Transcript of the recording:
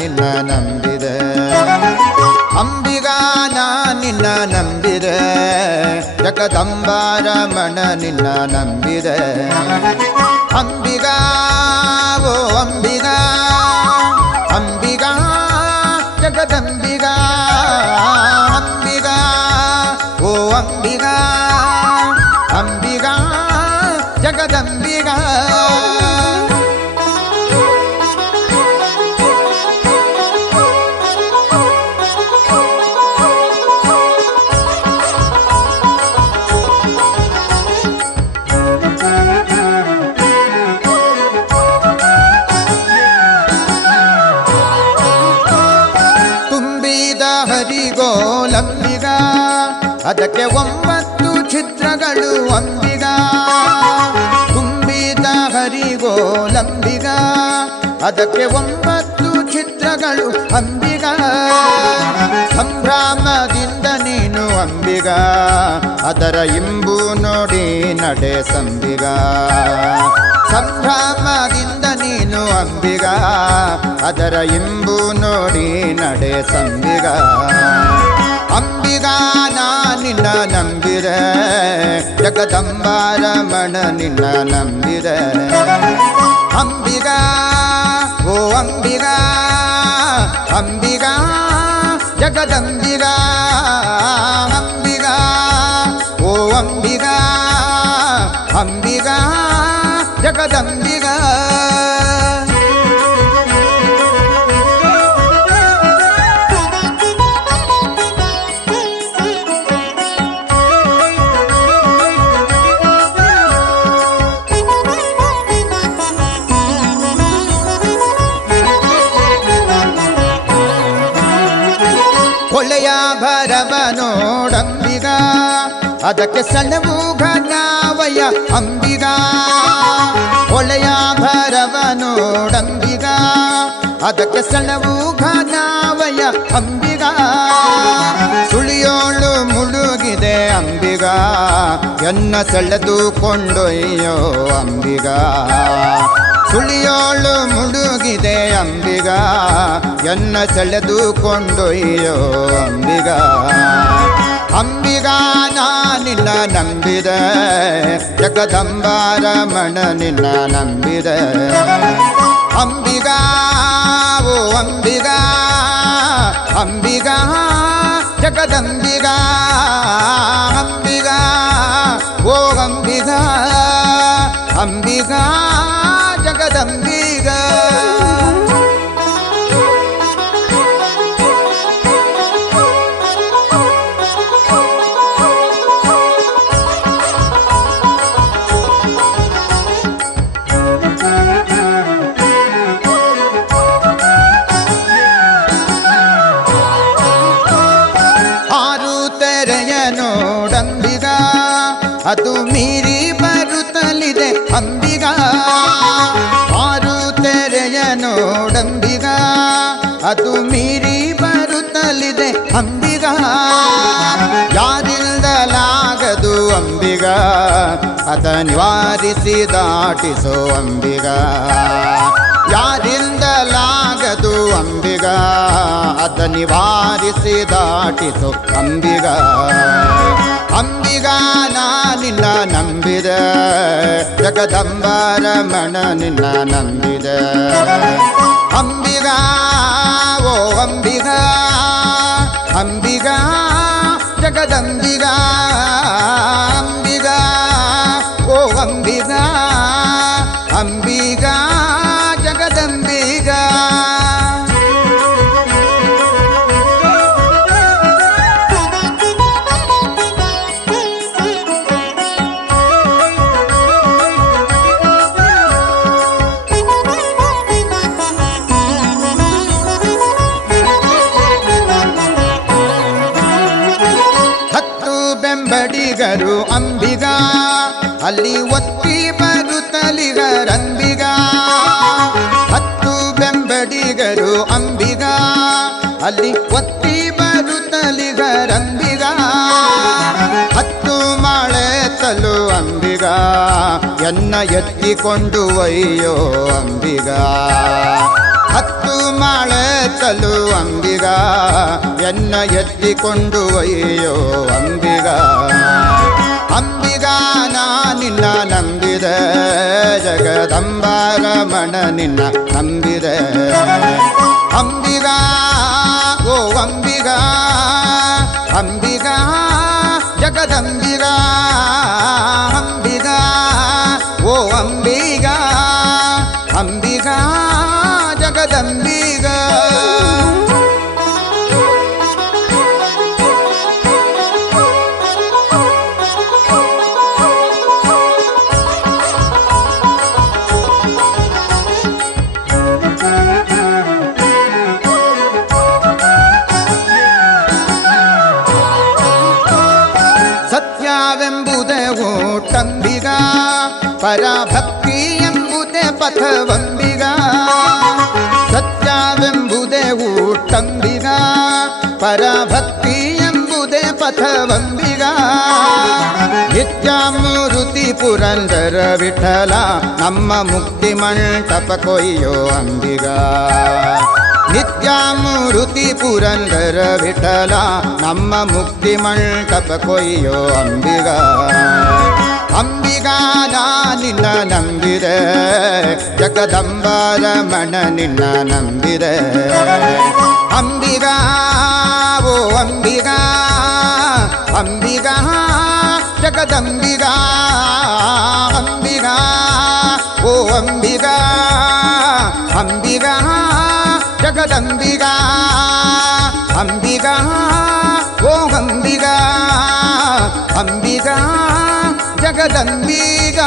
ನಿನ್ನ ನಂಬಿದೆ ಅಂಬಿಗಾ ನಾ ನಿನ್ನ ನಂಬಿದೆ ಜಗದಂಬಾರಮಣ ನಿನ್ನ ನಂಬಿದೆ ಅಂಬಿಗಾ ಓ ಅಂಬಿಗಾ ಅಂಬಿಗಾ ಜಗದಂಬಿಗಾ ಅಂಬಿಗಾ ಓ ಅಂಬಿಗಾ ಅಂಬಿಗಾ ಜಗದಂಬಿಗಾ ಹರಿಗೋಲಂಬಿಗಾ ಅದಕ್ಕೆ 9 ಛಿದ್ರಗಳು ಅಂಬಿಗಾ ತುಂಬಿದ ಹರಿಗೋಲಂಬಿಗಾ ಅದಕ್ಕೆ 9 ಛಿದ್ರಗಳು ಅಂಬಿಗಾ ಸಂಭ್ರಮದಿಂದ ನೀನು ಅಂಬಿಗಾ ಅದರ ಇಂಬು ನೋಡಿ ನಡೆ ಸಂಬಿಗಾ ಸಂಭ್ರಮದಿಂದ ನೀನು ಅಂಬಿಗಾ ಅದರ ಇಂಬು ನೋಡಿ ನಡೆ ಸಂಬಿಗಾ ಅಂಬಿಗಾ ನಾ ನಿನ್ನ ನಂಬಿದೆ ಜಗದಂಬಾರಮಣ ನಿನ್ನ ನಂಬಿದೆ ಅಂಬಿಗಾ ಓ ಅಂಬಿಗಾ ಅಂಬಿಗಾ ಜಗದಂಬಿಗಾ ಅಂಬಿಗಾ ಓ ಅಂಬಿಗಾ ಅಂಬಿಗಾ ಜಗದಂಬಿಗಾ ಹೊಳೆಯ ಭರವ ನೋಡಂಬಿಗಾ ಅದಕ್ಕೆ ಸಣ್ಣವು ಘನಾವಯ ಅಂಬಿಗಾ ಹೊಳೆಯ ಭರವ ನೋಡಂಬಿಗಾ ಅದಕ್ಕೆ ಸಣ್ಣವು ಘನಾವಯ ಅಂಬಿಗಾ ಸುಳಿಯೋಳು ಮುಳುಗಿದೆ ಅಂಬಿಗಾ ಎನ್ನ ಸೆಳೆದುಕೊಂಡೊಯ್ಯೋ ಅಂಬಿಗಾ ಸುಳಿಯೋಳು ಮುಳುಗಿದೆ ಅಂಬಿಗಾ ಎನ್ನ ಸೆಳೆದುಕೊಂಡೊಯ್ಯೋ ಅಂಬಿಗಾ ಅಂಬಿಗಾ ನಾ ನಿನ್ನ ನಂಬಿದೆ ಜಗದಂಬಾರಮಣ ನಿನ್ನ ನಂಬಿದೆ ಅಂಬಿಗಾ ಓ ಅಂಬಿಗಾ ಅಂಬಿಗಾ ಜಗದಂಬಿಗಾ ಅಂಬಿಗಾ ಓ ಅಂಬಿಗಾ ಅಂಬಿಗಾ ಜಗದಂಬಿಗಾ ನೋಡಂಬಿಗಾ ಅದು ಮೀರಿ ಬರುತ್ತಲಿದೆ ಅಂಬಿಗಾ ಆರು ತೆರೆಯ ನೋಡಂಬಿಗಾ ಅದು ಮೀರಿ ಬರುತ್ತಲಿದೆ ಅಂಬಿಗಾ ಯಾರಿಂದಲಾಗದು ಅಂಬಿಗಾ ಅದ ನಿವಾರಿಸಿ ದಾಟಿಸೋ ಅಂಬಿಗಾ ಯಾರಿಂದಲಾಗದು ಅಂಬಿಗಾ ಅದ ನಿವಾರಿಸಿ ದಾಟಿಸೋ ಅಂಬಿಗಾ ಅಂಬಿಗಾ ನಾ ನಿನ್ನ ನಂಬಿದೆ ಜಗದಂಬಾರಮಣ ನಿನ್ನ ನಂಬಿದೆ ಅಂಬಿಗಾ ಓ ಅಂಬಿಗಾ ಅಂಬಿಗಾ ಜಗದಂಬಿಗಾ ಅಂಬಿಗಾ ಓ ಅಂಬಿಗಾ ಅಂಬಿಗಾ ಜಗದಂಬಿಗಾ ಬೆಂಬಡಿಗರು ಅಂಬಿಗಾ ಅಲ್ಲಿ ಒತ್ತಿ ಬರುತ್ತಲಿಗರಂಬಿಗಾ 10 ಬೆಂಬಡಿಗರು ಅಂಬಿಗಾ ಅಲ್ಲಿ ಒತ್ತಿ ಬರುತ್ತಲಿಗರಂಬಿಗಾ 10 ಮಾಳೆ ತಲು ಅಂಬಿಗಾ ಎನ್ನ ಎತ್ತಿಕೊಂಡು ಒಯ್ಯೋ ಅಂಬಿಗಾ ಹತ್ತು ಮಾಳೆ ತಲು ಅಂಬಿಗ ಎನ್ನ ಎತ್ತಿಕೊಂಡು ಒಯ್ಯೋ ಅಂಬಿಗ ಅಂಬಿಗ ನಾ ನಿನ್ನ ನಂಬಿದೆ ಜಗದಂಬಾರಮಣ ನಿನ್ನ ನಂಬಿದೆ ಅಂಬಿಗ ಓ ಅಂಬಿಗ ಅಂಬಿಗ ಜಗದಂಬಿಗ ಅಂಬಿಗ ಓ ಅಂಬಿಗ ಅಂಬಿಗ ಜಗದಂಬಿಗ ಸತ್ಯವೆಂಬುದೇ ಓಟಂಬಿಗ ಪರಭಕ್ತಿ ಎಂಬುದೇ ಪಥವಂಬಿಗ ಸತ್ಯವೆಂಬುದೇ ಊಟಂಬಿಗ ಪರಭಕ್ತಿ ಎಂಬುದೇ ಪಥವಂಬಿಗ ನಿತ್ಯಾಮೃತಿ ಪುರಂದರ ವಿಠಲ ನಮ್ಮ ಮುಕ್ತಿ ಮಂಟಪ ಕೊಯ್ಯೋ ಅಂಬಿಗ ನಿತ್ಯಾಮೃತಿ ಪುರಂದರ ವಿಠಲ ನಮ್ಮ ಮುಕ್ತಿ ಮಂಟಪ ಕೊಯ್ಯೋ ಅಂಬಿಗ ಅಂಬಿಗ ನಾ ನಿನ್ನ ನಂಬಿದೆ ಜಗದಂಬಾರಮಣ ನಿನ್ನ ನಂಬಿದೆ ಅಂಬಿಗ ಓ ಅಂಬಿಗ ಅಂಬಿಗ ಜಗದಂಬಿಗ ಅಂಬಿಗ ಓ ಅಂಬಿಗ ಅಂಬಿಗ ಜಗದಂಬಿಗ ಅಂಬಿಗ ಓ ಅಂಬಿಗ ಅಂಬಿಗ ಜಗದಂಬಿಗ